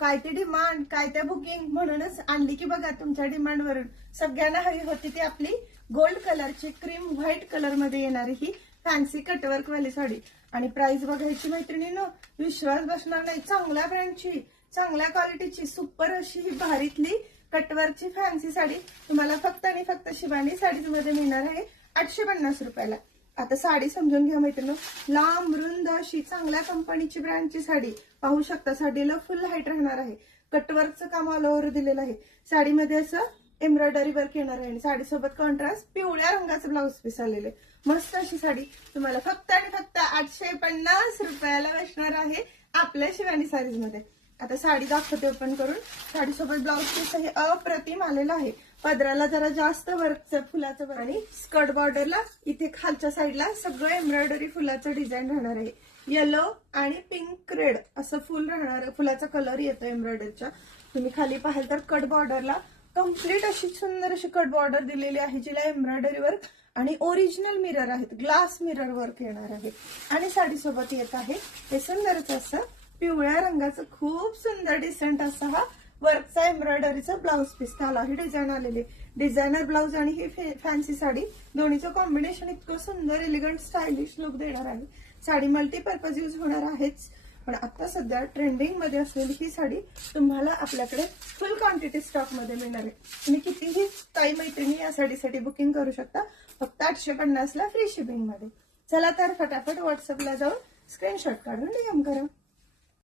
काय ते डिमांड, काय त्या बुकिंग, म्हणूनच आणली की बघा तुमच्या डिमांड वरून सगळ्यांना हवी होती ती आपली गोल्ड कलरची क्रीम व्हाईट कलर मध्ये येणारी ही फॅन्सी कटवर्क वाली साडी. आणि प्राइस बघायची मैत्रिणींनो, विश्वास बसणार नाही. चांगल्या ब्रँडची, चांगल्या क्वालिटीची, सुपर अशी ही भारीतली कटवर्कची फॅन्सी साडी तुम्हाला फक्त आणि फक्त शिवानी साडीज मध्ये मिळणार आहे 850 रुपयाला. आता साडी समजून घ्या मैत्रिणी, लांब रुंद अशी चांगल्या कंपनीची ब्रँडची साडी पाहू शकता. साडीला फुल हाईट राहणार आहे. कटवर्कचं काम ऑल ओव्हर दिलेलं आहे. साडीमध्ये असं एम्ब्रॉयडरी वर्क येणार आहे आणि साडीसोबत कॉन्ट्रास्ट पिवळ्या रंगाचं ब्लाऊज पीस आलेले. मस्त अशी साडी तुम्हाला फक्त आणि फक्त 850 रुपयाला बसणार आहे आपल्या शिवानी साडीज मध्ये. आता साडी दाखवते ओपन करून. साडीसोबत ब्लाऊज पीस हे अप्रतिम आलेलं आहे. पदराला जरा जास्त वर्कचं फुलाचं वर्क आणि स्कर्ट बॉर्डरला इथे खालच्या साईडला सगळं एम्ब्रॉयडरी फुलाचं डिझाईन राहणार आहे. येलो आणि पिंक रेड असं फुल राहणार, फुलाचा कलर येतो एम्ब्रॉयडरीचा. तुम्ही खाली पाहाल तर कट बॉर्डरला कम्प्लीट अशी सुंदर अशी कट बॉर्डर दिलेली आहे, जिला एम्ब्रॉयडरी वर्क आणि ओरिजिनल मिरर आहेत, ग्लास मिरर वर्क येणार आहे. आणि साडीसोबत येत आहे हे सुंदरच असं पिवळ्या रंगाचं खूप सुंदर डिसेंट असा हा वर्कचा एम्ब्रॉयडरीचा ब्लाऊज पीस. त्याला ही डिझाईन आलेली. डिझायनर ब्लाऊज आणि ही फॅन्सी साडी दोन्हीचं कॉम्बिनेशन इतकं सुंदर एलिगंट स्टायलिश लुक देणार आहे. साडी मल्टीपर्पज यूज होणार आहेच, पण आता सध्या ट्रेंडिंग मध्ये असलेली ही साडी तुम्हाला आपल्याकडे फुल क्वांटिटी स्टॉक मध्ये मिळणार आहे. तुम्ही कितीही ताई मैत्रिणी या साडीसाठी बुकिंग करू शकता फक्त 850 ला फ्री शिपिंग मध्ये. चला तर फटाफट व्हॉट्सअपला जाऊन स्क्रीनशॉट काढून डीएम करा.